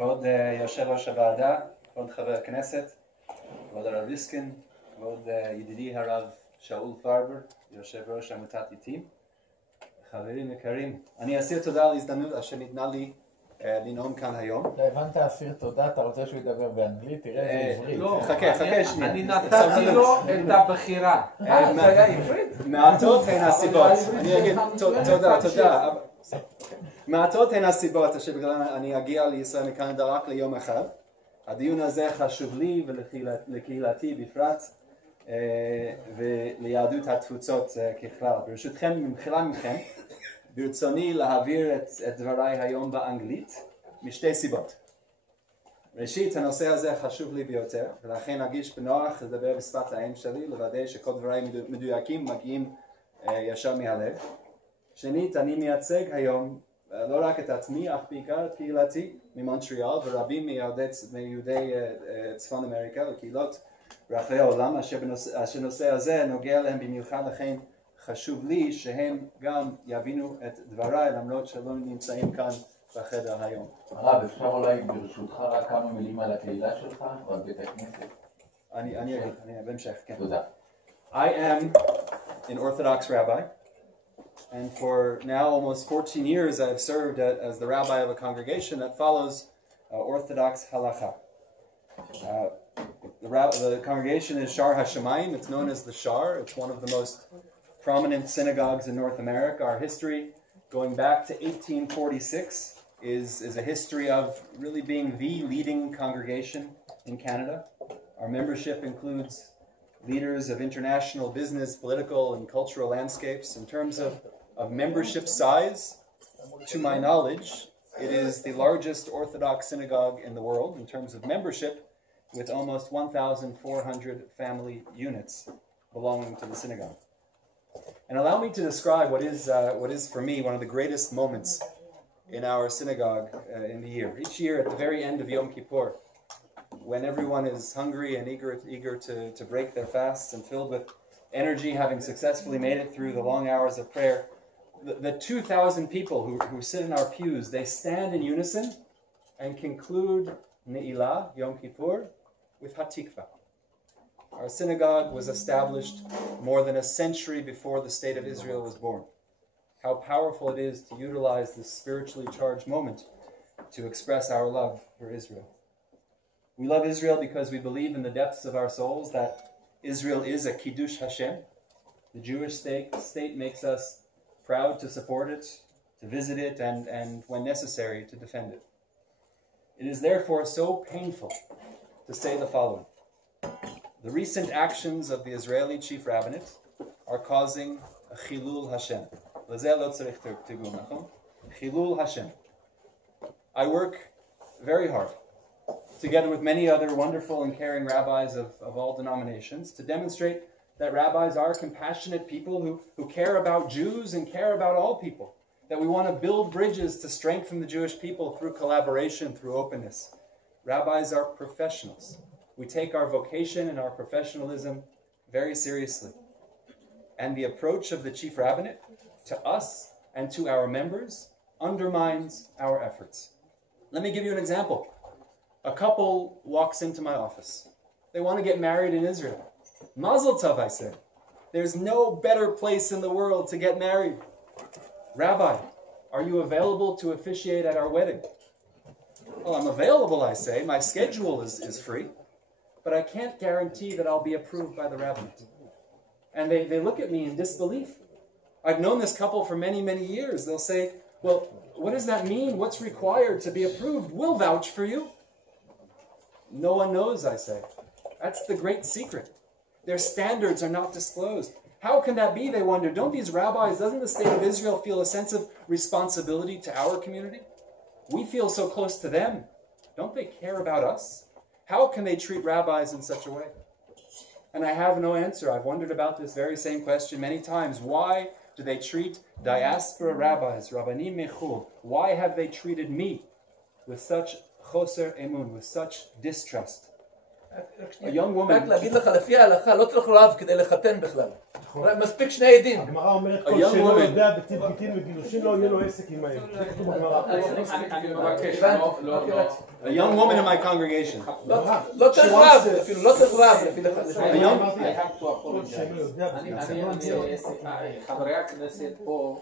כבוד יושב ראש הוועדה, כבוד חבר הכנסת, כבוד הרב ריסקין, כבוד ידידי הרב שאול פרבר, יושב ראש עמותת עיתים, חברים יקרים, אני אסיר תודה על ההזדמנות אשר ניתנה לי לנאום כאן היום. לא הבנת אסיר תודה, אתה רוצה שהוא ידבר באנגלית? תראה איזה עברית. לא, חכה שנייה. אני נתתי לו את הבחירה. זה היה עברית? מעטות הן הסיבות, אני אגיד תודה. מעטות הן הסיבות אשר בגללן אני אגיע לישראל מקנדה רק ליום אחד. הדיון הזה חשוב לי ולקהילתי בפרט וליהדות התפוצות ככלל. ברשותכם, במחילה מכם, ברצוני להעביר את דבריי היום באנגלית משתי סיבות. ראשית, הנושא הזה חשוב לי ביותר, ולכן ארגיש בנוח לדבר בשפת האם שלי, לוודא שכל דבריי מדויקים מגיעים ישר מהלב. שנית, אני מייצג היום לא רק את עצמי, אך בעיקר את קהילתי ממונטריאל ורבים מיהודי צפון אמריקה וקהילות ברחבי העולם, אשר נושא הזה נוגע להם במיוחד, לכן חשוב לי שהם גם יבינו את דבריי, למרות שלא נמצאים כאן בחדר היום. הרב, אפשר אולי ברשותך רק כמה מילים על הקהילה שלך ועל בית הכנסת? אני אגיד, בהמשך, כן. תודה. I am an Orthodox rabbi, and for now almost 14 years I have served as the rabbi of a congregation that follows Orthodox halakha. The congregation is Shar HaShemayim. It's known as the Shar. It's one of the most prominent synagogues in North America. Our history, going back to 1846, is a history of really being the leading congregation in Canada. Our membership includes leaders of international business, political, and cultural landscapes. In terms of membership size, to my knowledge, it is the largest Orthodox synagogue in the world in terms of membership, with almost 1,400 family units belonging to the synagogue. And allow me to describe what is for me one of the greatest moments in our synagogue in the year. Each year at the very end of Yom Kippur, when everyone is hungry and eager to break their fasts and filled with energy, having successfully made it through the long hours of prayer, the 2,000 people who sit in our pews, they stand in unison and conclude Ne'ilah, Yom Kippur, with Hatikva. Our synagogue was established more than a century before the state of Israel was born. How powerful it is to utilize this spiritually charged moment to express our love for Israel. We love Israel because we believe in the depths of our souls that Israel is a Kiddush Hashem. The Jewish state makes us proud to support it, to visit it, and when necessary, to defend it. It is therefore so painful to say the following. The recent actions of the Israeli Chief Rabbinate are causing a Chilul Hashem. Chilul Hashem. I work very hard, together with many other wonderful and caring rabbis of all denominations, to demonstrate that rabbis are compassionate people who care about Jews and care about all people, that we want to build bridges to strengthen the Jewish people through collaboration, through openness. Rabbis are professionals. We take our vocation and our professionalism very seriously. And the approach of the Chief Rabbinate to us and to our members undermines our efforts. Let me give you an example. A couple walks into my office. They want to get married in Israel. Mazel tov, I say. There's no better place in the world to get married. Rabbi, are you available to officiate at our wedding? Well, I'm available, I say. My schedule is free. But I can't guarantee that I'll be approved by the rabbinate. And they look at me in disbelief. I've known this couple for many, many years. They'll say, well, what does that mean? What's required to be approved? We'll vouch for you. No one knows, I say. That's the great secret. Their standards are not disclosed. How can that be, they wonder? Don't these rabbis, doesn't the state of Israel feel a sense of responsibility to our community? We feel so close to them. Don't they care about us? How can they treat rabbis in such a way? And I have no answer. I've wondered about this very same question many times. Why do they treat diaspora rabbis, rabbanim mechul? Why have they treated me with such choser emun, with such distrust? A young woman. רק להגיד לך, לפי ההלכה, לא צריך רב כדי לחתן בכלל. מספיק שני עדים. הגמרא אומרת, כל שלא יודע בטיב גיטין וגילושין לא יהיה לו עסק עם העיר. זה כתוב בגמרא. אני מבקש, A young woman in my congregation. לא צריך רב, אפילו לא צריך רב. חברי הכנסת פה,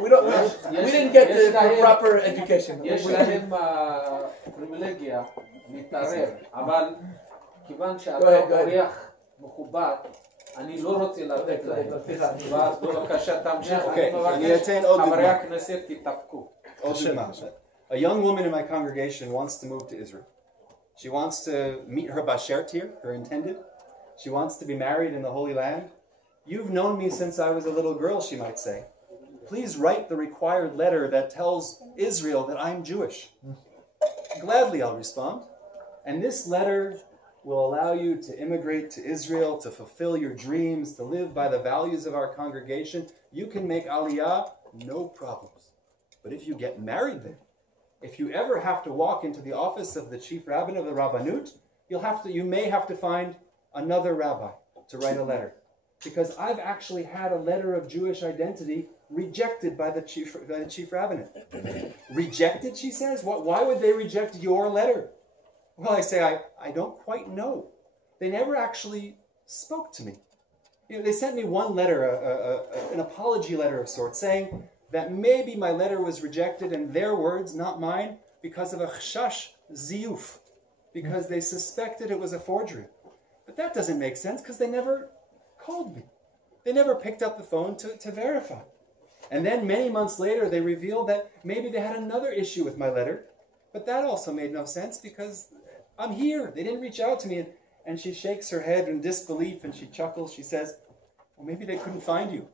We didn't get the proper education. יש להם פריבילגיה להתערב, אבל כיוון שאתה אורח מכובד, אני לא רוצה לתת להם. ואז בבקשה תמשיך, אני מבקש, חברי הכנסת תתאפקו. A young woman in my congregation wants to move to Israel. She wants to meet her bashert here, her intended. She wants to be married in the Holy Land. You've known me since I was a little girl, she might say. Please write the required letter that tells Israel that I'm Jewish. Gladly I'll respond. And this letter will allow you to immigrate to Israel, to fulfill your dreams, to live by the values of our congregation. You can make aliyah, no problems. But if you get married there, if you ever have to walk into the office of the Chief Rabbinate of the Rabbanut, you may have to find another rabbi to write a letter. Because I've actually had a letter of Jewish identity rejected by the Chief Rabbinate. Rejected, she says? Why would they reject your letter? Well, I say, I don't quite know. They never actually spoke to me. They sent me one letter, an apology letter of sorts, saying that maybe my letter was rejected in their words, not mine, because of a chashash ziyuf, because they suspected it was a forgery. But that doesn't make sense, because they never called me. They never picked up the phone to verify. And then many months later, they revealed that maybe they had another issue with my letter, but that also made no sense, because I'm here. They didn't reach out to me. And she shakes her head in disbelief, and she chuckles. She says, well, maybe they couldn't find you,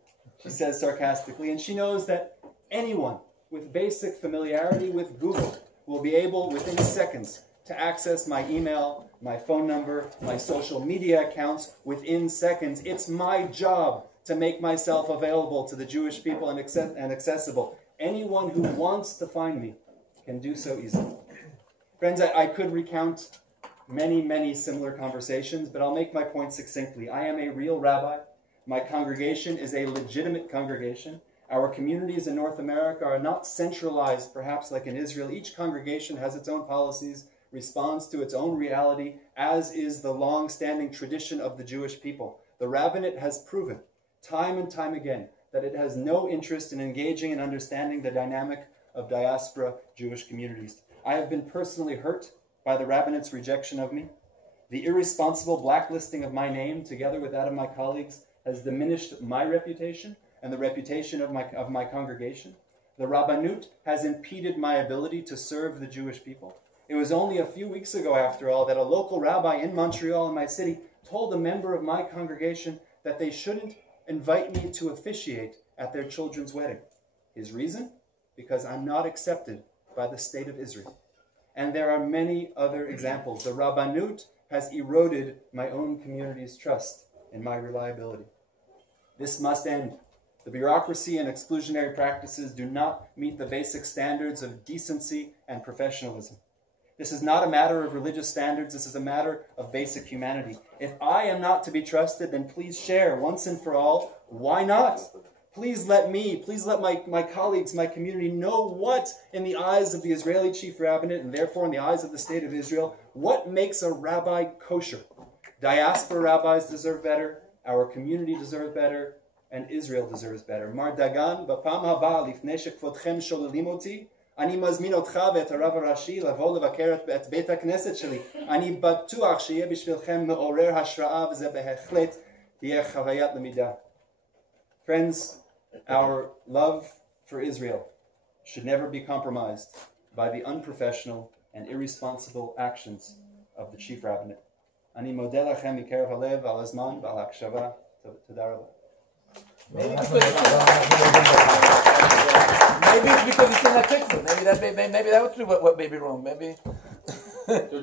she says sarcastically. And she knows that anyone with basic familiarity with Google will be able, within seconds, to access my email, my phone number, my social media accounts within seconds. It's my job to make myself available to the Jewish people and accessible. Anyone who wants to find me can do so easily. Friends, I could recount many, many similar conversations, but I'll make my point succinctly. I am a real rabbi. My congregation is a legitimate congregation. Our communities in North America are not centralized, perhaps like in Israel. Each congregation has its own policies, responds to its own reality, as is the long-standing tradition of the Jewish people. The rabbinate has proven, time and time again, that it has no interest in engaging and understanding the dynamic of diaspora Jewish communities. I have been personally hurt by the rabbinate's rejection of me. The irresponsible blacklisting of my name, together with that of my colleagues, has diminished my reputation and the reputation of my congregation. The Rabbanut has impeded my ability to serve the Jewish people. It was only a few weeks ago, after all, that a local rabbi in Montreal, in my city, told a member of my congregation that they shouldn't invite me to officiate at their children's wedding. His reason? Because I'm not accepted by the state of Israel. And there are many other examples. The Rabbanut has eroded my own community's trust in my reliability. This must end. The bureaucracy and exclusionary practices do not meet the basic standards of decency and professionalism. This is not a matter of religious standards. This is a matter of basic humanity. If I am not to be trusted, then please share once and for all. Why not? Please let my colleagues, my community know what, in the eyes of the Israeli Chief Rabbinate, and therefore in the eyes of the state of Israel, what makes a rabbi kosher. Diaspora rabbis deserve better, our community deserves better, and Israel deserves better. Mar Dagan, בפעם הבאה, לפני שכבודכם שוללים אותי, אני מזמין אותך ואת הרב הראשי לבוא לבקר את בית הכנסת שלי. אני בטוח שיהיה בשבילכם מעורר השראה, וזה בהחלט תהיה חוויית למידה. Friends, our love for Israel should never be compromised by the unprofessional and irresponsible actions of the Chief Rabbinate. אני מודה לכם מקרב הלב על הזמן ועל ההקשבה. תודה רבה. Maybe it's because it's in Hatikva. Maybe that was what may be wrong. Maybe.